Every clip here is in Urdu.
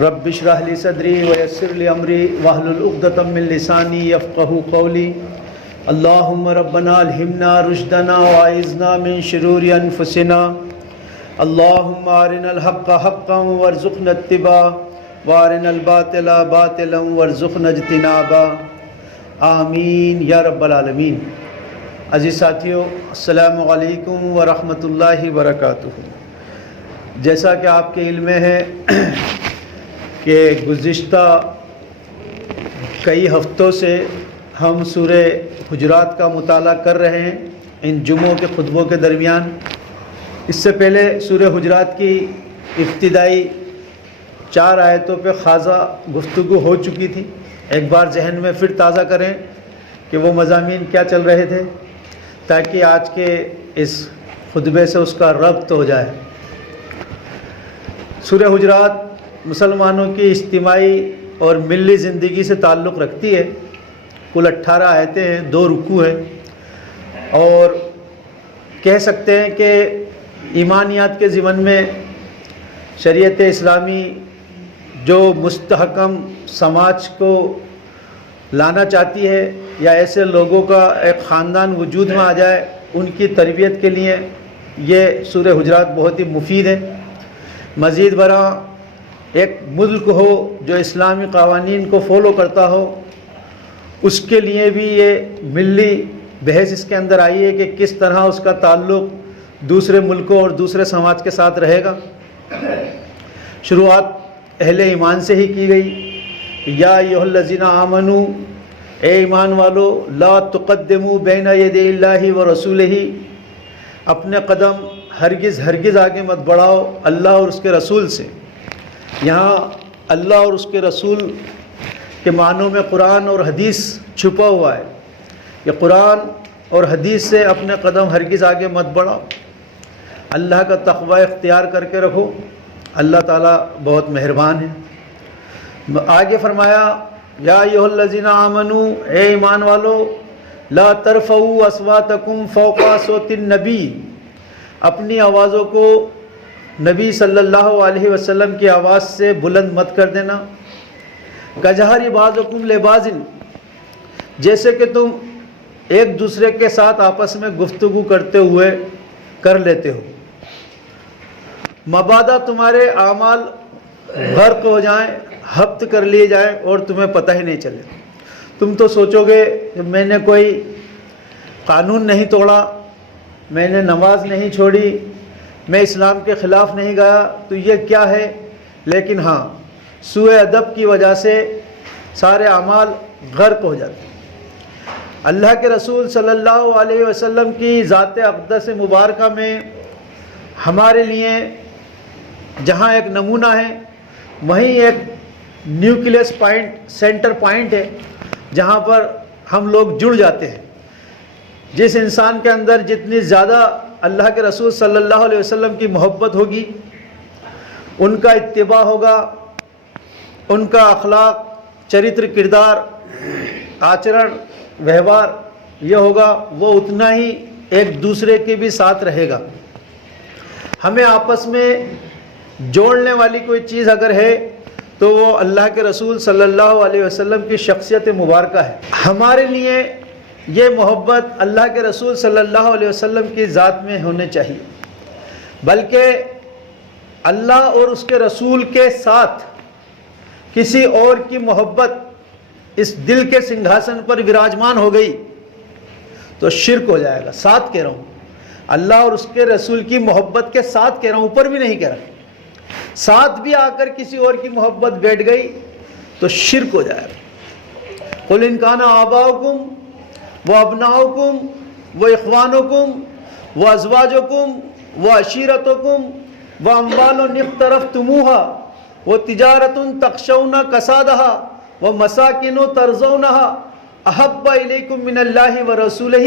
رب اشرح لي صدري ويسر لي امري واحلل عقدة من لساني يفقهوا قولي اللهم ربنا الهمنا رشدنا واعذنا من شرور انفسنا اللهم ارنا الحق حقا وارزقنا اتباعه وارنا الباطل باطلا وارزقنا اجتنابه آمین یا رب العالمین۔ عزیز ساتھیو، السلام علیکم ورحمۃ اللہ وبرکاتہ۔ جیسا کہ آپ کے علم میں ہے کہ گزشتہ کئی ہفتوں سے ہم سورہ حجرات کا مطالعہ کر رہے ہیں ان جمعوں کے خطبوں کے درمیان۔ اس سے پہلے سورہ حجرات کی ابتدائی 4 آیتوں پہ خاصہ گفتگو ہو چکی تھی۔ ایک بار ذہن میں پھر تازہ کریں کہ وہ مضامین کیا چل رہے تھے، تاکہ آج کے اس خطبے سے اس کا ربط ہو جائے۔ سورہ حجرات مسلمانوں کی اجتماعی اور ملی زندگی سے تعلق رکھتی ہے۔ کل 18 آیتیں ہیں، 2 رکوع ہیں، اور کہہ سکتے ہیں کہ ایمانیات کے ضمن میں شریعت اسلامی جو مستحکم سماج کو لانا چاہتی ہے، یا ایسے لوگوں کا ایک خاندان وجود میں آ جائے، ان کی تربیت کے لیے یہ سورہ حجرات بہت ہی مفید ہے۔ مزید برآں ایک ملک ہو جو اسلامی قوانین کو فالو کرتا ہو، اس کے لیے بھی یہ ملی بحث اس کے اندر آئی ہے کہ کس طرح اس کا تعلق دوسرے ملکوں اور دوسرے سماج کے ساتھ رہے گا۔ شروعات اہل ایمان سے ہی کی گئی۔ یا ایھا الذین آمنوا، اے ایمان والو، لا تقدموا بین یدی اللہ ورسولہ، اپنے قدم ہرگز آگے مت بڑھاؤ اللہ اور اس کے رسول سے۔ یہاں اللہ اور اس کے رسول کے معنوں میں قرآن اور حدیث چھپا ہوا ہے۔ یہ قرآن اور حدیث سے اپنے قدم ہرگز آگے مت بڑھاؤ، اللہ کا تقوی اختیار کر کے رکھو، اللہ تعالیٰ بہت مہربان ہے۔ آگے فرمایا یا ایھا الذین آمنوا، اے ایمان والو، لا ترفعوا اصواتکم فوق صوت النبی، اپنی آوازوں کو نبی صلی اللہ علیہ وسلم کی آواز سے بلند مت کر دینا۔ کجہر بعضکم لبعض، جیسے کہ تم ایک دوسرے کے ساتھ آپس میں گفتگو کرتے ہوئے کر لیتے ہو، مبادا تمہارے اعمال غرق ہو جائیں، ہبط کر لیے جائیں اور تمہیں پتہ ہی نہیں چلے۔ تم تو سوچو گے کہ میں نے کوئی قانون نہیں توڑا، میں نے نماز نہیں چھوڑی، میں اسلام کے خلاف نہیں گیا، تو یہ کیا ہے؟ لیکن ہاں، سوء ادب کی وجہ سے سارے اعمال غرق ہو جاتے ہیں۔ اللہ کے رسول صلی اللہ علیہ وسلم کی ذات اقدس مبارکہ میں ہمارے لیے جہاں ایک نمونہ ہے، وہیں ایک نیوکلیس پوائنٹ، سینٹر پوائنٹ ہے جہاں پر ہم لوگ جڑ جاتے ہیں۔ جس انسان کے اندر جتنی زیادہ اللہ کے رسول صلی اللہ علیہ وسلم کی محبت ہوگی، ان کا اتباع ہوگا، ان کا اخلاق، چرتر، کردار، آچرن، ویوہار یہ ہوگا، وہ اتنا ہی ایک دوسرے کے بھی ساتھ رہے گا۔ ہمیں آپس میں جوڑنے والی کوئی چیز اگر ہے تو وہ اللہ کے رسول صلی اللہ علیہ وسلم کی شخصیت مبارکہ ہے۔ ہمارے لیے یہ محبت اللہ کے رسول صلی اللہ علیہ وسلم کی ذات میں ہونے چاہیے، بلکہ اللہ اور اس کے رسول کے ساتھ کسی اور کی محبت اس دل کے سنگھاسن پر وراجمان ہو گئی تو شرک ہو جائے گا۔ ساتھ کہہ رہا ہوں، اللہ اور اس کے رسول کی محبت کے ساتھ کہہ رہا ہوں، اوپر بھی نہیں کہہ رہا۔ ساتھ بھی آ کر کسی اور کی محبت بیٹھ گئی تو شرک ہو جائے گا۔ قل ان کان آباؤکم وابناؤکم واخوانکم وازواجکم وعشیرتکم واموال اقترفتموها وتجارۃ تخشون کسادها ومساکن ترضونها احب الیکم من اللہ ورسولہ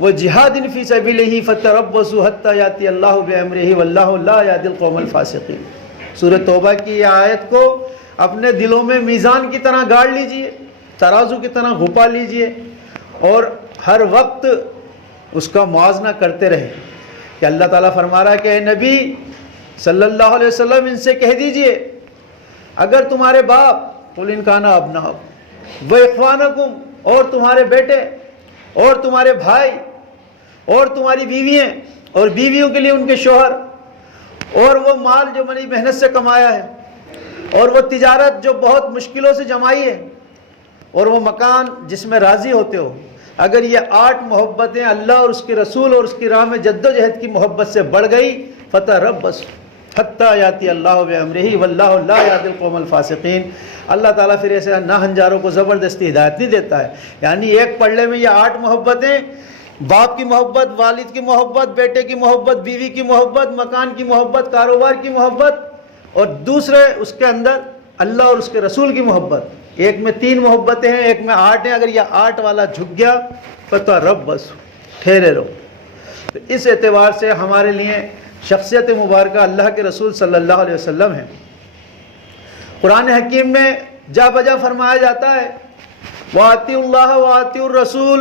وجہاد فی سبیلہ فتربصوا حتی یأتی اللہ بامرہ واللہ لا یہدی القوم الفاسقین۔ سورہ توبہ کی یہ آیت کو اپنے دلوں میں میزان کی طرح گاڑ لیجئے، ترازو کی طرح گھپا لیجئے، اور ہر وقت اس کا موازنہ کرتے رہے کہ اللہ تعالیٰ فرما رہا ہے کہ اے نبی صلی اللہ علیہ وسلم ان سے کہہ دیجئے اگر تمہارے باپ قل ان کان ابناؤکم و اخوانکم، اور تمہارے بیٹے اور تمہارے بھائی اور تمہاری بیویاں اور بیویوں کے لیے ان کے شوہر، اور وہ مال جو بڑی محنت سے کمایا ہے، اور وہ تجارت جو بہت مشکلوں سے جمائی ہے، اور وہ مکان جس میں راضی ہوتے ہو، اگر یہ 8 محبتیں اللہ اور اس کے رسول اور اس کی راہ میں جد و جہد کی محبت سے بڑھ گئی، فتربصوا حتیٰ یاتی اللہ بامرہ واللہ لا یہدی القوم الفاسقین، اللہ تعالیٰ پھر ایسے ناہنجاروں کو زبردستی ہدایت نہیں دیتا ہے۔ یعنی ایک پڑھنے میں یہ 8 محبتیں، باپ کی محبت، والد کی محبت، بیٹے کی محبت، بیوی کی محبت، مکان کی محبت، کاروبار کی محبت، اور دوسرے اس کے اندر اللہ اور اس کے رسول کی محبت۔ ایک میں 3 محبتیں ہیں، ایک میں 8 ہیں۔ اگر یہ 8 والا جھک گیا فتربصوا، ٹھہرے رہو۔ تو اس اعتبار سے ہمارے لیے شخصیت مبارکہ اللہ کے رسول صلی اللہ علیہ وسلم ہے۔ قرآن حکیم میں جا بجا فرمایا جاتا ہے وَأَطِيعُوا اللَّهَ وَأَطِيعُوا الرَّسُولَ،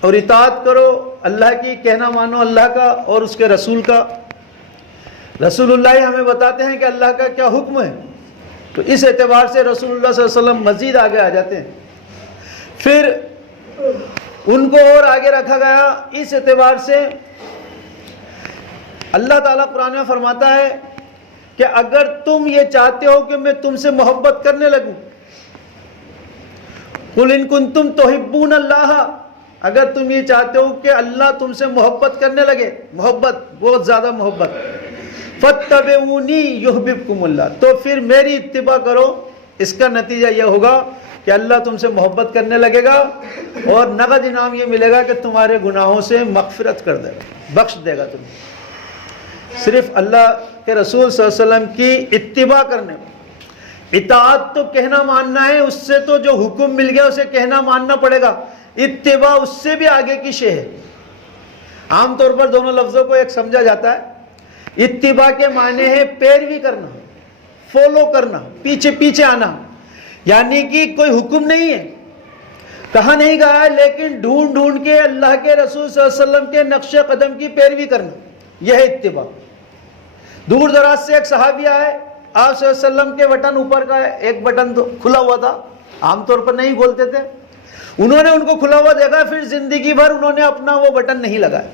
اور اطاعت کرو اللہ کی، کہنا مانو اللہ کا اور اس کے رسول کا۔ رسول اللہ ہمیں بتاتے ہیں کہ اللہ کا کیا حکم ہے، تو اس اعتبار سے رسول اللہ صلی اللہ علیہ وسلم مزید آگے آ جاتے ہیں۔ پھر ان کو اور آگے رکھا گیا اس اعتبار سے، اللہ تعالیٰ قرآن میں فرماتا ہے کہ اگر تم یہ چاہتے ہو کہ میں تم سے محبت کرنے لگوں، قُلْ إِن كُنتُمْ تُحِبُّونَ اللَّهَ، اگر تم یہ چاہتے ہو کہ اللہ تم سے محبت کرنے لگے، محبت بہت زیادہ محبت، فَاتَّبِعُونِي يُحْبِبْكُمُ اللَّهُ، تو پھر میری اتباع کرو۔ اس کا نتیجہ یہ ہوگا کہ اللہ تم سے محبت کرنے لگے گا، اور نقد انعام یہ ملے گا کہ تمہارے گناہوں سے مغفرت کر دے گا، بخش دے گا تمہیں۔ صرف اللہ کے رسول صلی اللہ علیہ وسلم کی اتباع کرنے، اطاعت تو کہنا ماننا ہے، اس سے تو جو حکم مل گیا اسے کہنا ماننا پڑے گا، اتباع اس سے بھی آگے کی شے ہے۔ عام طور پر دونوں لفظوں کو ایک سمجھا جاتا ہے۔ اتباع کے معنی ہے پیروی کرنا، فالو کرنا، پیچھے پیچھے آنا، یعنی کہ کوئی حکم نہیں ہے، کہا نہیں گیا ہے، لیکن ڈھونڈ ڈھونڈ کے اللہ کے رسول صلی اللہ علیہ وسلم کے نقش قدم کی پیروی کرنا، یہ ہے اتباع۔ دور دراز سے ایک صحابی آئے، آپ صلی اللہ علیہ وسلم کے بٹن اوپر کا ایک بٹن کھلا ہوا تھا، عام طور پر نہیں بولتے تھے، انہوں نے ان کو کھلا ہوا دیکھا، پھر زندگی بھر انہوں نے اپنا وہ بٹن نہیں لگایا۔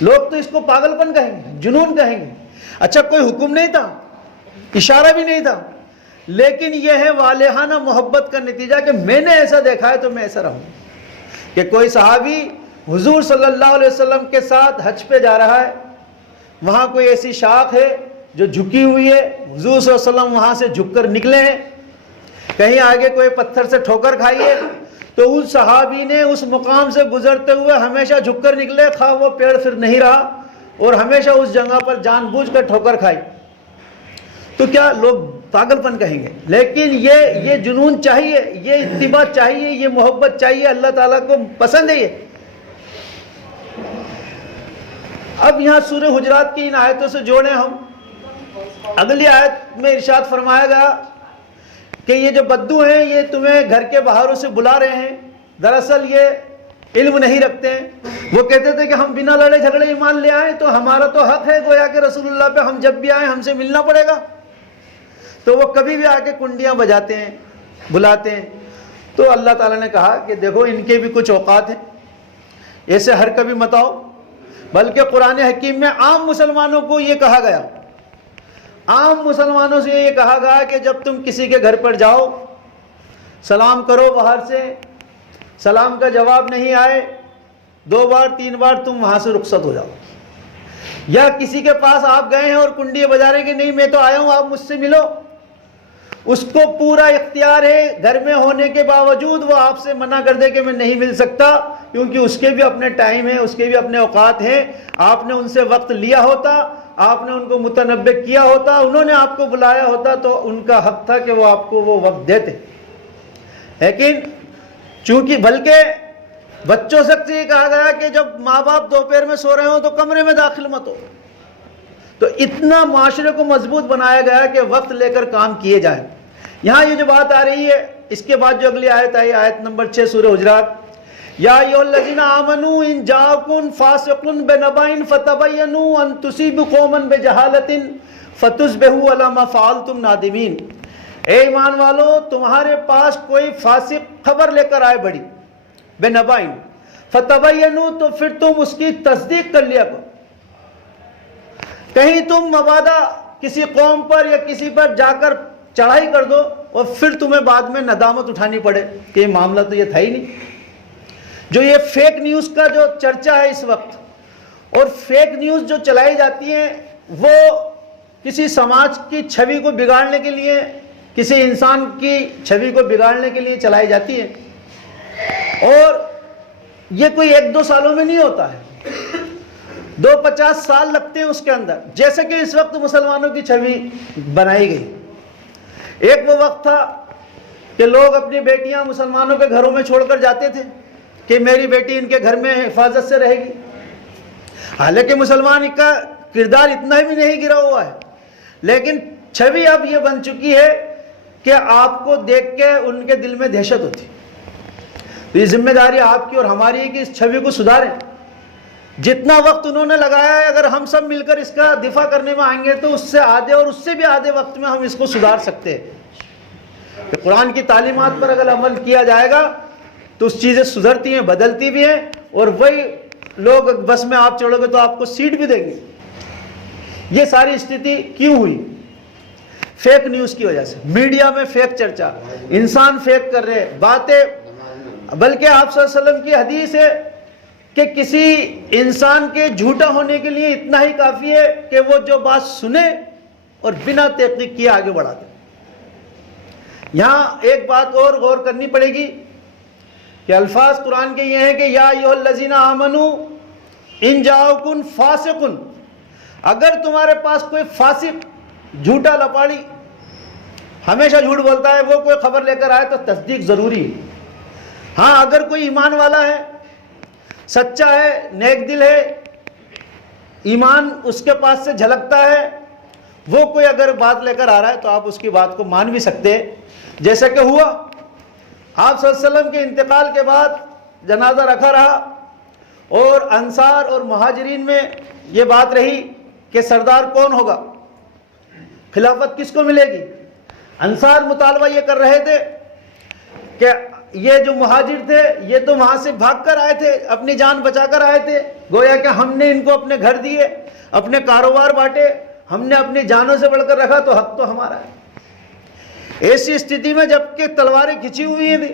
لوگ تو اس کو پاگل پن کہیں گے، جنون کہیں گے۔ اچھا کوئی حکم نہیں تھا، اشارہ بھی نہیں تھا، لیکن یہ ہے والہانہ محبت کا نتیجہ کہ میں نے ایسا دیکھا ہے تو میں ایسا رہوں۔ کہ کوئی صحابی حضور صلی اللہ علیہ وسلم کے ساتھ حج پہ جا رہا ہے، وہاں کوئی ایسی شاخ ہے جو جھکی ہوئی ہے، حضور صلی اللہ علیہ وسلم وہاں سے جھک کر نکلے ہیں، کہیں آگے کوئی پتھر سے ٹھوکر کھائی ہے، تو اس صحابی نے اس مقام سے گزرتے ہوئے ہمیشہ جھک کر نکلے، خواہ وہ پیڑ پھر نہیں رہا، اور ہمیشہ اس جگہ پر جان بوجھ کر ٹھوکر کھائی، تو کیا لوگ پاگل پن کہیں گے؟ لیکن یہ جنون چاہیے، یہ اتباع چاہیے، یہ محبت چاہیے، اللہ تعالیٰ کو پسند ہے یہ۔ اب یہاں سورہ حجرات کی ان آیتوں سے جوڑیں ہم، اگلی آیت میں ارشاد فرمایا گیا کہ یہ جو بدو ہیں یہ تمہیں گھر کے باہروں سے بلا رہے ہیں، دراصل یہ علم نہیں رکھتے ہیں۔ وہ کہتے تھے کہ ہم بنا لڑے جھگڑے ایمان لے آئیں، تو ہمارا تو حق ہے گویا کہ رسول اللہ پہ ہم جب بھی آئیں ہم سے ملنا پڑے گا۔ تو وہ کبھی بھی آ کے کنڈیاں بجاتے ہیں، بلاتے ہیں۔ تو اللہ تعالیٰ نے کہا کہ دیکھو ان کے بھی کچھ اوقات ہیں، ایسے ہر کبھی مت آؤ، بلکہ قرآن حکیم میں عام مسلمانوں کو یہ کہا گیا، عام مسلمانوں سے یہ کہا گیا کہ جب تم کسی کے گھر پر جاؤ، سلام کرو، باہر سے سلام کا جواب نہیں آئے 2 بار 3 بار تم وہاں سے رخصت ہو جاؤ۔ یا کسی کے پاس آپ گئے ہیں اور کنڈی بجا رہے ہیں کہ نہیں میں تو آیا ہوں آپ مجھ سے ملو، اس کو پورا اختیار ہے، گھر میں ہونے کے باوجود وہ آپ سے منع کر دے کہ میں نہیں مل سکتا، کیونکہ اس کے بھی اپنے ٹائم ہیں، اس کے بھی اپنے اوقات ہیں۔ آپ نے ان سے وقت لیا ہوتا، آپ نے ان کو متنبہ کیا ہوتا، انہوں نے آپ کو بلایا ہوتا، تو ان کا حق تھا کہ وہ آپ کو وہ وقت دیتے۔ لیکن چونکہ بلکہ بچوں سے یہ کہا گیا کہ جب ماں باپ دوپہر میں سو رہے ہوں تو کمرے میں داخل مت ہو۔ تو اتنا معاشرے کو مضبوط بنایا گیا کہ وقت لے کر کام کیے جائیں۔ یہاں یہ جو بات آ رہی ہے، اس کے بعد جو اگلی آیت آئی، آیت نمبر 6 سورہ حجرات، یا ایھا الذین آمنوا ان جاءکم فاسق بنبأ فتبینوا ان تصیبوا قوما بجہالۃ فتصبحوا علی ما فعلتم نادمین۔ اے ایمان والو تمہارے پاس کوئی فاسق خبر لے کر آئے بڑی بے نبائن فتبینوا تو پھر تم اس کی تصدیق کر لیا کرو. کہیں تم مبادا کسی قوم پر یا کسی پر جا کر چڑھائی کر دو اور پھر تمہیں بعد میں ندامت اٹھانی پڑے کہ یہ معاملہ تو یہ تھا ہی نہیں. جو یہ فیک نیوز کا جو چرچا ہے اس وقت اور فیک نیوز جو چلائی جاتی ہیں وہ کسی سماج کی چھوی کو بگاڑنے کے لیے کسی انسان کی چھوی کو بگاڑنے کے لیے چلائی جاتی ہے اور یہ کوئی 1-2 سالوں میں نہیں ہوتا ہے 50 سال لگتے ہیں اس کے اندر. جیسے کہ اس وقت مسلمانوں کی چھوی بنائی گئی. ایک وہ وقت تھا کہ لوگ اپنی بیٹیاں مسلمانوں کے گھروں میں چھوڑ کر جاتے تھے کہ میری بیٹی ان کے گھر میں حفاظت سے رہے گی. حالانکہ مسلمان کا کردار اتنا بھی نہیں گرا ہوا ہے لیکن چھوی اب یہ بن چکی ہے کہ آپ کو دیکھ کے ان کے دل میں دہشت ہوتی. تو یہ ذمہ داری آپ کی اور ہماری ہے کہ اس چھوی کو سدھاریں. جتنا وقت انہوں نے لگایا ہے اگر ہم سب مل کر اس کا دفاع کرنے میں آئیں گے تو اس سے آدھے اور اس سے بھی آدھے وقت میں ہم اس کو سدھار سکتے ہیں. کہ قرآن کی تعلیمات پر اگر عمل کیا جائے گا تو اس چیزیں سدھرتی ہیں بدلتی بھی ہیں اور وہی لوگ بس میں آپ چڑھو گے تو آپ کو سیٹ بھی دیں گے. یہ ساری استھتی کیوں ہوئی؟ فیک نیوز کی وجہ سے. میڈیا میں فیک چرچا انسان فیک کر رہے باتیں بلکہ آپ صلی اللہ علیہ وسلم کی حدیث ہے کہ کسی انسان کے جھوٹا ہونے کے لیے اتنا ہی کافی ہے کہ وہ جو بات سنے اور بنا تحقیق کیے آگے بڑھا دے. یہاں ایک بات اور غور کرنی پڑے گی کہ الفاظ قرآن کے یہ ہیں کہ یا ایھا الذین آمنوا ان جاءکم فاسق. اگر تمہارے پاس کوئی فاسق جھوٹا لپاڑی ہمیشہ جھوٹ بولتا ہے وہ کوئی خبر لے کر آئے تو تصدیق ضروری ہے. ہاں اگر کوئی ایمان والا ہے سچا ہے نیک دل ہے ایمان اس کے پاس سے جھلکتا ہے وہ کوئی اگر بات لے کر آ رہا ہے تو آپ اس کی بات کو مان بھی سکتے ہیں. جیسا کہ ہوا آپ صلی اللہ علیہ وسلم کے انتقال کے بعد جنازہ رکھا رہا اور انصار اور مہاجرین میں یہ بات رہی کہ سردار کون ہوگا خلافت کس کو ملے گی. انصار مطالبہ یہ کر رہے تھے کہ یہ جو مہاجر تھے یہ تو وہاں سے بھاگ کر آئے تھے اپنی جان بچا کر آئے تھے گویا کہ ہم نے ان کو اپنے گھر دیے اپنے کاروبار بانٹے ہم نے اپنی جانوں سے بڑھ کر رکھا تو حق تو ہمارا ہے. ایسی استھتی میں جب کہ تلواریں کھچی ہوئی تھی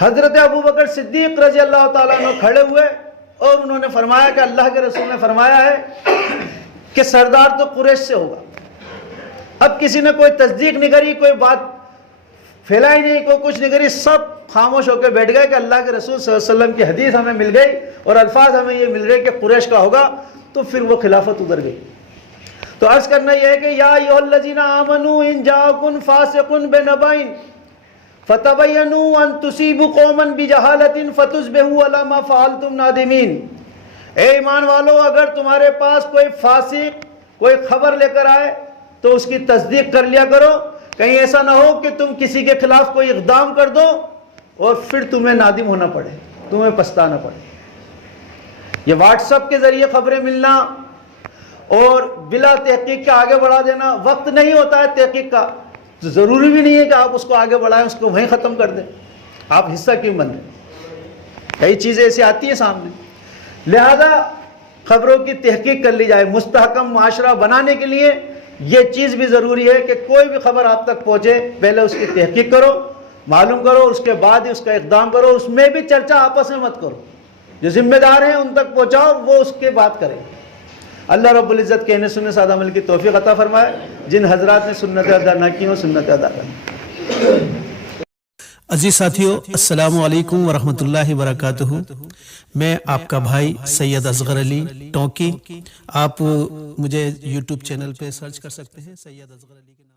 حضرت ابوبکر صدیق رضی اللہ تعالیٰ عنہ کھڑے ہوئے اور انہوں نے فرمایا کہ اللہ کے رسول نے فرمایا ہے کہ سردار تو قریش سے ہوگا. اب کسی نے کوئی تصدیق نہیں کری کوئی بات پھیلائی نہیں کوئی کچھ نہیں کری سب خاموش ہو کے بیٹھ گئے کہ اللہ کے رسول صلی اللہ علیہ وسلم کی حدیث ہمیں مل گئی اور الفاظ ہمیں یہ مل گئے کہ قریش کا ہوگا تو پھر وہ خلافت ادھر گئی. تو عرض کرنا یہ ہے کہ یا ایھا الذین آمنوا ان جاءکم فاسق بنبأ فتبینوا ان تصیبوا قوما بجہالۃ فتصبحوا علی ما فعلتم نادمین. اے ایمان والو اگر تمہارے پاس کوئی فاسق کوئی خبر لے کر آئے تو اس کی تصدیق کر لیا کرو کہیں ایسا نہ ہو کہ تم کسی کے خلاف کوئی اقدام کر دو اور پھر تمہیں نادم ہونا پڑے تمہیں پچھتانا پڑے. یہ واٹس ایپ کے ذریعے خبریں ملنا اور بلا تحقیق کے آگے بڑھا دینا وقت نہیں ہوتا ہے تحقیق کا تو ضروری بھی نہیں ہے کہ آپ اس کو آگے بڑھائیں اس کو وہیں ختم کر دیں. آپ حصہ کیوں بن رہے کئی چیزیں ایسی آتی ہیں سامنے لہذا خبروں کی تحقیق کر لی جائے. مستحکم معاشرہ بنانے کے لیے یہ چیز بھی ضروری ہے کہ کوئی بھی خبر آپ تک پہنچے پہلے اس کی تحقیق کرو معلوم کرو اس کے بعد ہی اس کا اقدام کرو. اس میں بھی چرچا آپس میں مت کرو جو ذمہ دار ہیں ان تک پہنچاؤ وہ اس کے بات کریں. اللہ رب العزت کہنے سننے سادہ عمل کی توفیق عطا فرمائے. جن حضرات نے سنت ادا نہ کی ہوں سنت ادا کریں. عزیز ساتھیو السلام علیکم ورحمۃ اللہ وبرکاتہ. میں آپ کا بھائی سید اصغر علی ٹونکی. آپ مجھے یوٹیوب چینل پہ سرچ کر سکتے ہیں سید اصغر علی کے نام.